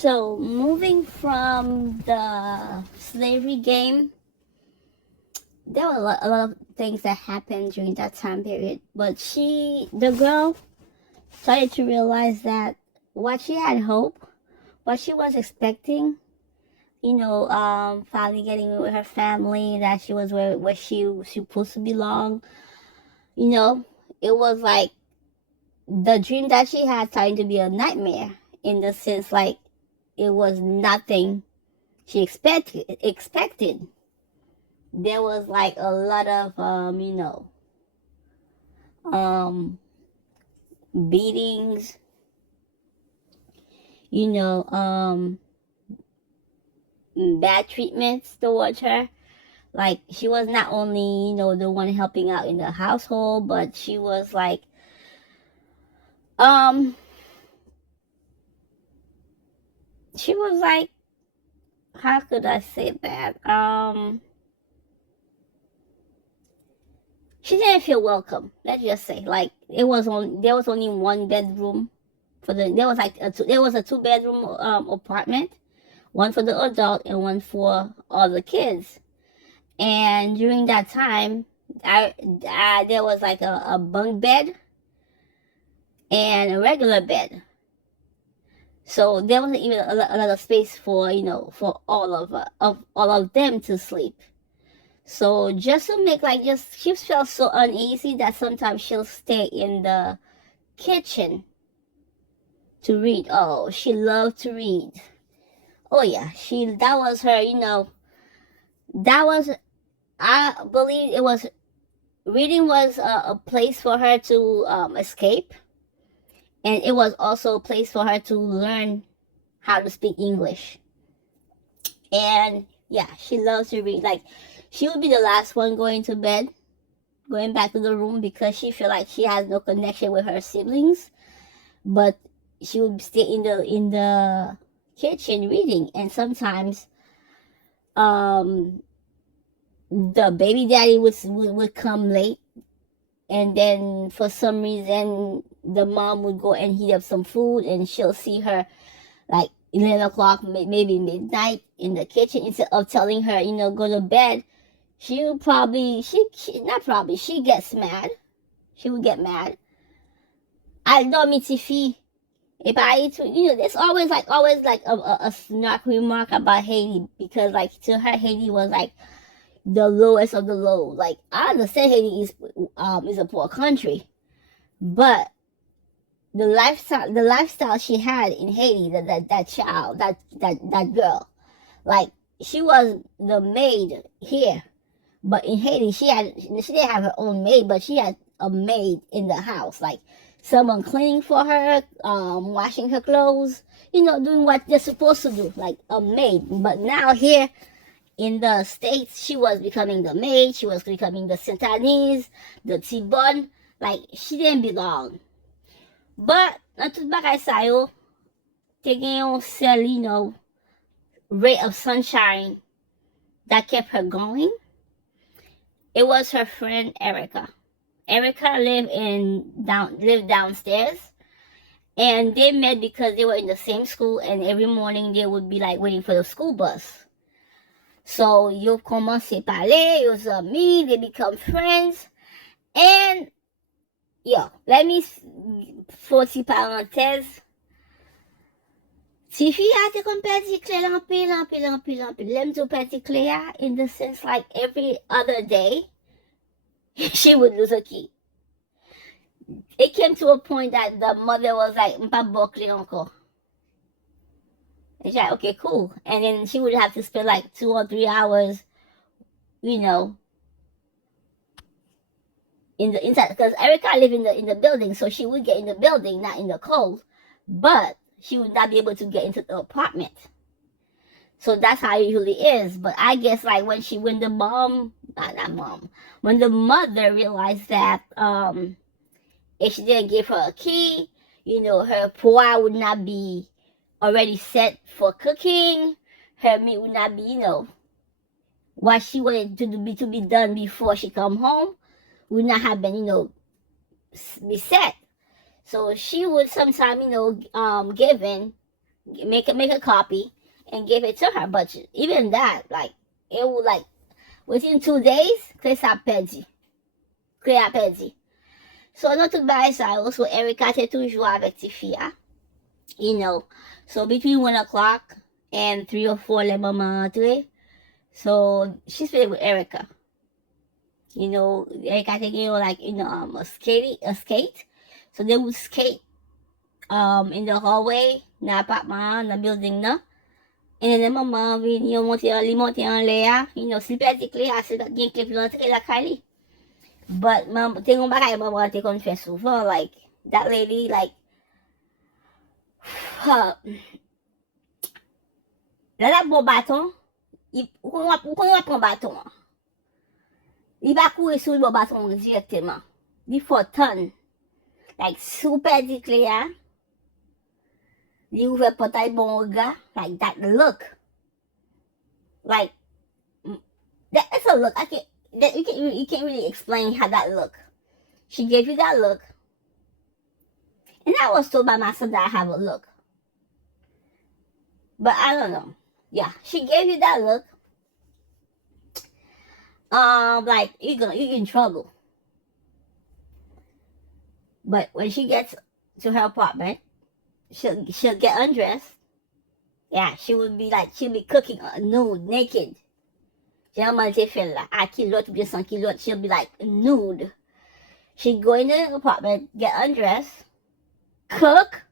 So moving from the slavery game, there were a lot of things that happened during that time period. But the girl, started to realize that what she had hope, what she was expecting, finally getting with her family, that she was where she was supposed to belong. You know, it was like the dream that she had starting to be a nightmare, in the sense like it was nothing she expected. There was like a lot of um beatings, you know, bad treatments towards her. Like, she was not only, the one helping out in the household, but she was like, um, she was like, how could I say that? She didn't feel welcome. Let's just say, like, there was only one bedroom there was a 2 bedroom apartment, one for the adult and one for all the kids. And during that time, there was like a bunk bed and a regular bed. So there wasn't even a lot of space for for all of them to sleep. So just to make like just she felt so uneasy that sometimes she'll stay in the kitchen to read. Oh, she loved to read. Oh yeah, she that was her. That was, I believe it was, reading was a place for her to escape, and it was also a place for her to learn how to speak English. And yeah, she loves to read. Like, she would be the last one going to bed, going back to the room, because she feel like she has no connection with her siblings. But she would stay in the kitchen reading, and sometimes the baby daddy would come late, and then for some reason the mom would go and heat up some food, and she'll see her like 11 o'clock, maybe midnight, in the kitchen. Instead of telling her, go to bed, she would probably, not probably, she gets mad. She would get mad. I don't mean Tiffy. If there's always like a snark remark about Haiti, because like to her, Haiti was like the lowest of the low. Like, I understand Haiti is a poor country, but the lifestyle she had in Haiti, that child, that girl, like, she was the maid here, but in Haiti she didn't have her own maid, but she had a maid in the house, like someone cleaning for her, washing her clothes, doing what they're supposed to do, like a maid. But now here in the States, she was becoming the maid, she was becoming the Santanese, the Tibon, like, she didn't belong. But nan tout bagay sa yo, te gen yon sel, ray of sunshine that kept her going. It was her friend Erica. Erica lived downstairs, and they met because they were in the same school, and every morning they would be like waiting for the school bus. So yo komanse pale, yo zami, they become friends, and yo, let me foti parenthèse. Tiffy a te kon Petit Clay anpil. Lem to Petit Clay, in the sense like every other day, she would lose a key. It came to a point that the mother was like, "Mpa bokle anko." And she's like, okay, cool. And then she would have to spend like 2 or 3 hours, you know, in the inside, because Erica lived in the building, so she would get in the building, not in the cold, but she would not be able to get into the apartment. So that's how it usually is. But I guess like when the mother realized that if she didn't give her a key, her poa would not be already set for cooking. Her meat would not be, what she wanted to be done before she come home would not have been, be set. So she would sometimes, give in, make a copy and give it to her. But even that, like, it would, like, within 2 days, Clay a perdu. Clay a perdu. So, not tout bay sa, so Erica te toujou avek ti fia. You know, so between 1 o'clock and 3 or 4, le maman entre. So, she spent with Erica. You know, Erica te gen, like, you know, a skate. So, they would skate in the hallway, na apartment, na building na. And then maman vin, li monte an le a. You know, si perdi Clay a, se gen Clay pou l'entre la kali. But te yon bagay maman te kon fè souvan, like, that lady, like, la bon baton, ou kon wap pran baton, li ba koure sou bon baton direktement. Li fò ton. Like, sou perdi Clay a, li ouve potay bon ga, like, that look. Like, that's a look. You can't really explain how that look. She gave you that look. And I was told by my son that I have a look. But I don't know. Yeah, she gave you that look. Like, you're in trouble. But when she gets to her apartment, she'll get undressed. Yeah, she'll be cooking nude, naked. She'll be like nude. She'd go in the apartment, get undressed, cook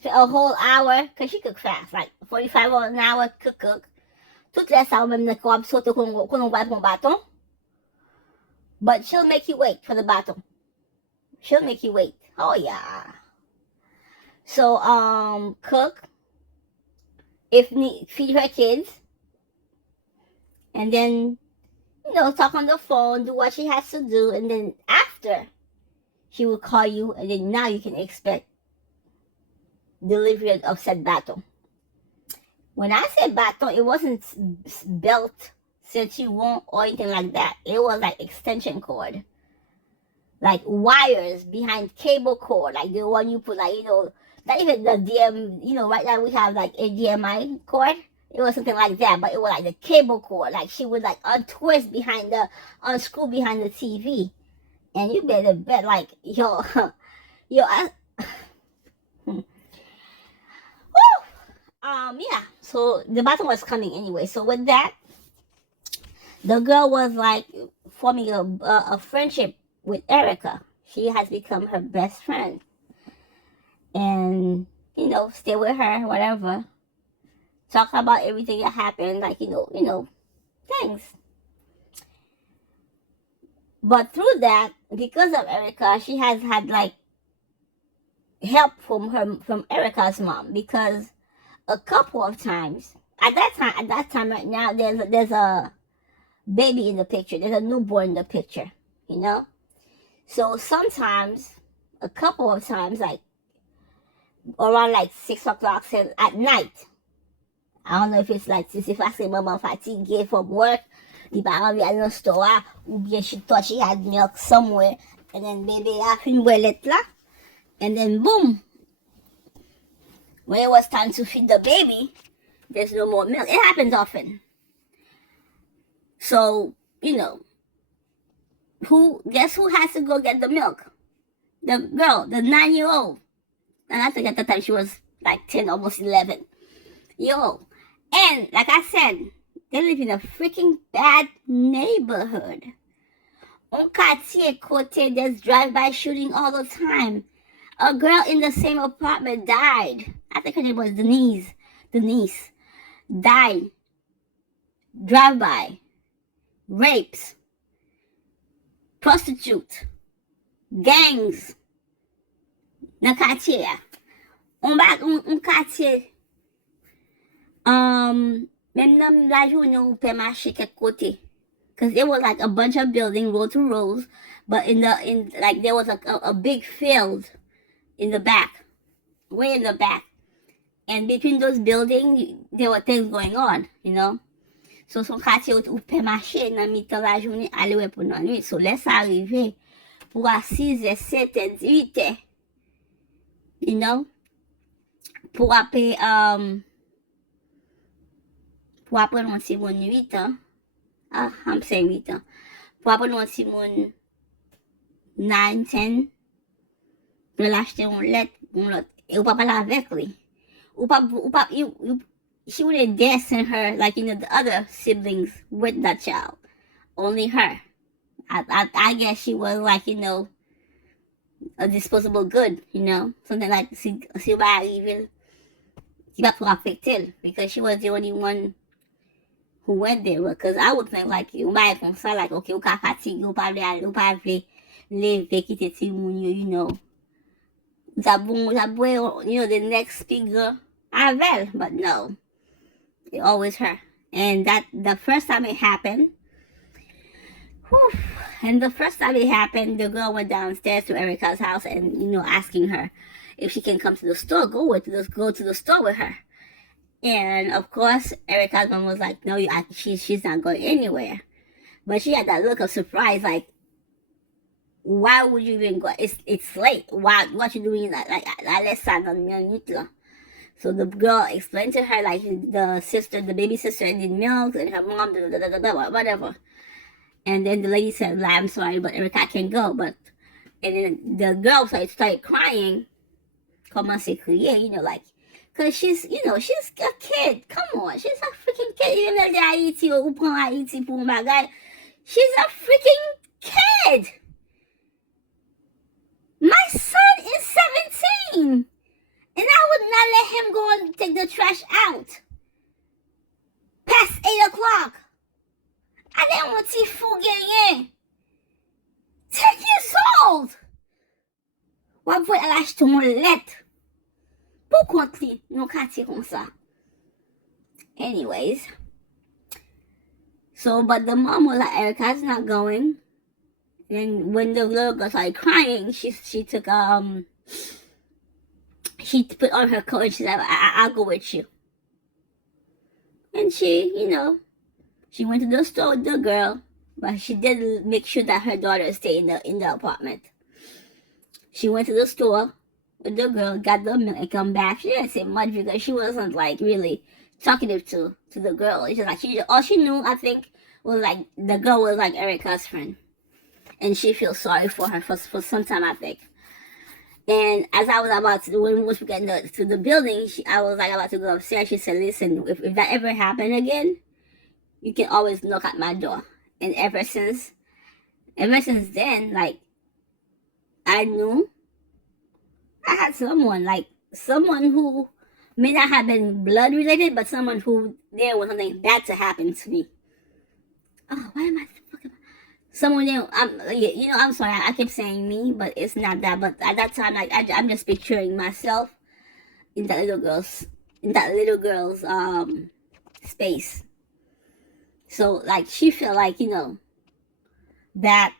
for a whole hour, because she cook fast, like 45 or an hour, cook. Tout le sa ou même nan ko sote kon wap mon baton. But she'll make you wait for the baton. She'll make you wait. Oh yeah. So cook. If need, feed her kids. And then, you know, talk on the phone, do what she has to do, and then after, she will call you, and then now you can expect delivery of said baton. When I said baton, it wasn't belt, since you won't, or anything like that. It was like extension cord. Like wires behind cable cord, like the one you put, like, you know, not even the DM, you know, right now we have like a HDMI cord. It was something like that, but it was like the cable cord. Like, she would like unscrew behind the TV. And you better bet, like, yo, yeah. So the baton was coming anyway. So with that, the girl was like forming a friendship with Erica. She has become her best friend. And, you know, stay with her, whatever. Talk about everything that happened, like, you know, things. But through that, because of Erica, she has had, like, help from Erica's mom, because a couple of times, at that time right now, there's a baby in the picture. There's a newborn in the picture, you know? So sometimes, a couple of times, like, around like 6 o'clock at night, I don't know if it's like, si fase maman fatigué from work, li pa anvi al nan store, ou bien she thought she had milk somewhere, and then baby a fin boilet la, and then boom, when it was time to feed the baby, there's no more milk. It happens often. So, you know, guess who has to go get the milk? The girl, the 9-year-old. And I think at the time she was like 10, almost 11. And like I said, they live in a freaking bad neighborhood. On quartier côté, there's drive-by shooting all the time. A girl in the same apartment died. I think her name was Denise. Died. Drive-by. Rapes. Prostitute. Gangs. Nan quartier. On quartier. Même nan la journée ou pe marcher quelque côté. Because it was like a bunch of buildings, row to rows, but like there was a big field in the back, way in the back. And between those buildings, there were things going on, you know. So son quartier ou pe marcher nan mitan la journée, ale we pou nan nuit. So laisse arriver pour à 6, 7, 8, you know. pour appeler pour apprendre un petit monde 8 ans. Ah, I'm saying 8 ans. Pour apprendre un petit monde 9, 10, pour l'acheter une lettre, et ou pas parler avec lui. She wouldn't dare send her, like, the other siblings with that child. Only her. I guess she was like, a disposable good, something like, si va arriver, qui va pour affecter, because she was the only one who went there. Because I would think, like, you might from ça, like, okay, ou ka fatigue, ou pa vle leve, kite ti moun yo, the next speaker, Avel, but no, it always her. And that the first time it happened, whew, the girl went downstairs to Erica's house and asking her if she can come to the store, go to the store with her. And of course, Erica's mom was like, "No, she's not going anywhere." But she had that look of surprise, like, why would you even go? It's late. What you doing? So the girl explained to her, like, the baby sister needed milk, and her mom, whatever. And then the lady said, "I'm sorry, but Erica can't go." And then the girl started crying. Commence à crier, like, because she's a kid. Come on, she's a freaking kid. Even though Haiti ou prend Haiti pour un bagay, she's a freaking kid. My son is 17, and I would not let him go and take the trash out past 8 o'clock. I didn't want to fool in. 10 years old. Why would I lâche ton lettre? Pour contrer nos quartiers comme ça. Anyways. So, but the mom was like, Erica's not going. And when the little girl started crying, she took, she put on her coat and she said, I'll go with you. And she, she went to the store with the girl, but she did make sure that her daughter stayed in the apartment. She went to the store with the girl, got the milk, and come back. She didn't say much because she wasn't, like, really talkative to the girl. It's just like, all she knew, I think, was like the girl was like Erica's friend. And she feels sorry for her for some time, I think. And as I was about to, when we was getting to the building, I was like about to go upstairs. She said, "Listen, if that ever happened again, you can always knock at my door." And ever since then, like, I knew I had someone who may not have been blood related, but someone who there was something bad to happen to me. Oh, why am I fucking? Someone there, I'm sorry, I keep saying me, but it's not that. But at that time, like, I'm just picturing myself in that little girl's space. So, like, she felt like, that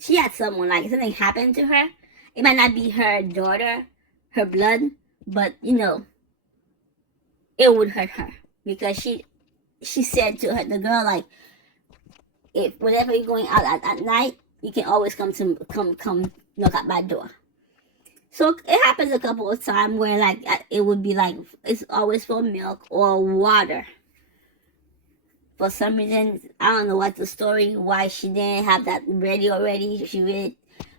she had someone, like, something happened to her. It might not be her daughter, her blood, but, it would hurt her. Because she said to her, the girl, like, if whenever you're going out at night, you can always come knock at my door. So it happens a couple of times where, like, it would be like, it's always for milk or water. For some reason, I don't know what the story, why she didn't have that ready already. She read,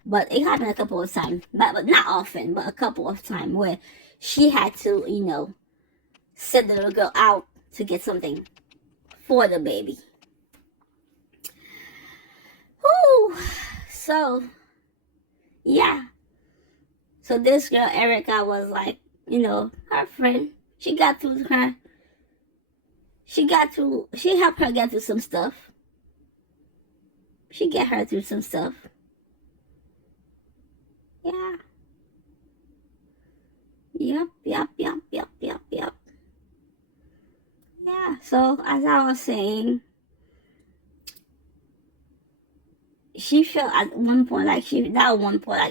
but it happened a couple of times, but not often, but a couple of times where she had to, send the little girl out to get something for the baby. Whew. So, yeah. So this girl, Erica, was like, her friend. She helped her get through some stuff. She get her through some stuff. Yeah. Yep. Yeah, so as I was saying, she felt at one point like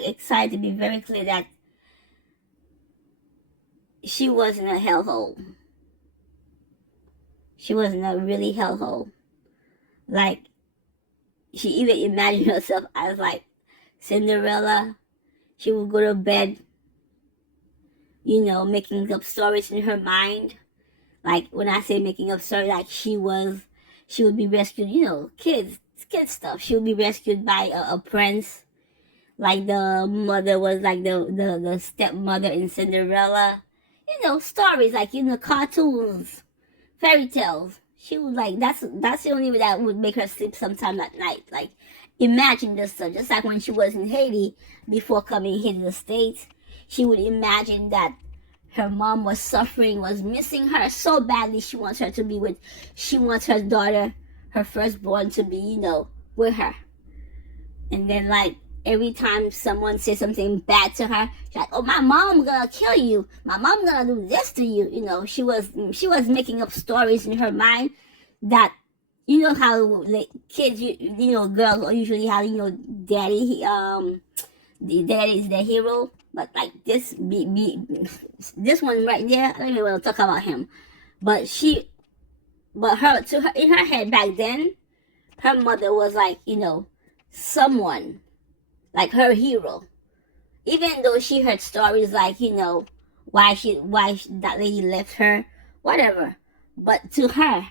excited to be very clear that she was in a hellhole. She was in a really hellhole. Like, she even imagined herself as, like, Cinderella. She would go to bed making up stories in her mind. Like when I say making up stories, like she would be rescued, kid stuff. She would be rescued by a prince. Like the mother was like the stepmother in Cinderella. Stories like cartoons, fairy tales. She would like that's the only way that would make her sleep sometime at night. Like imagine this stuff. Just like when she was in Haiti before coming here to the States, she would imagine that her mom was suffering, was missing her so badly. She wants her daughter, her firstborn, to be, with her. And then like every time someone says something bad to her, she's like, "Oh, my mom gonna kill you. My mom gonna do this to you." She was making up stories in her mind that how like, kids, girls usually have daddy, the daddy is the hero, but like this one right there, I don't even want to talk about him. But in her head back then, her mother was like someone like her hero, even though she heard stories like why that lady left her, whatever. But to her,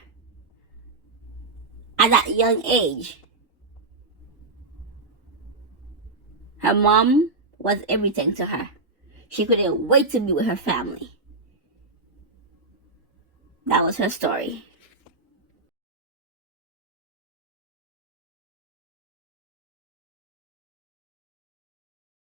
at that young age, her mom was everything to her. She couldn't wait to be with her family. That was her story.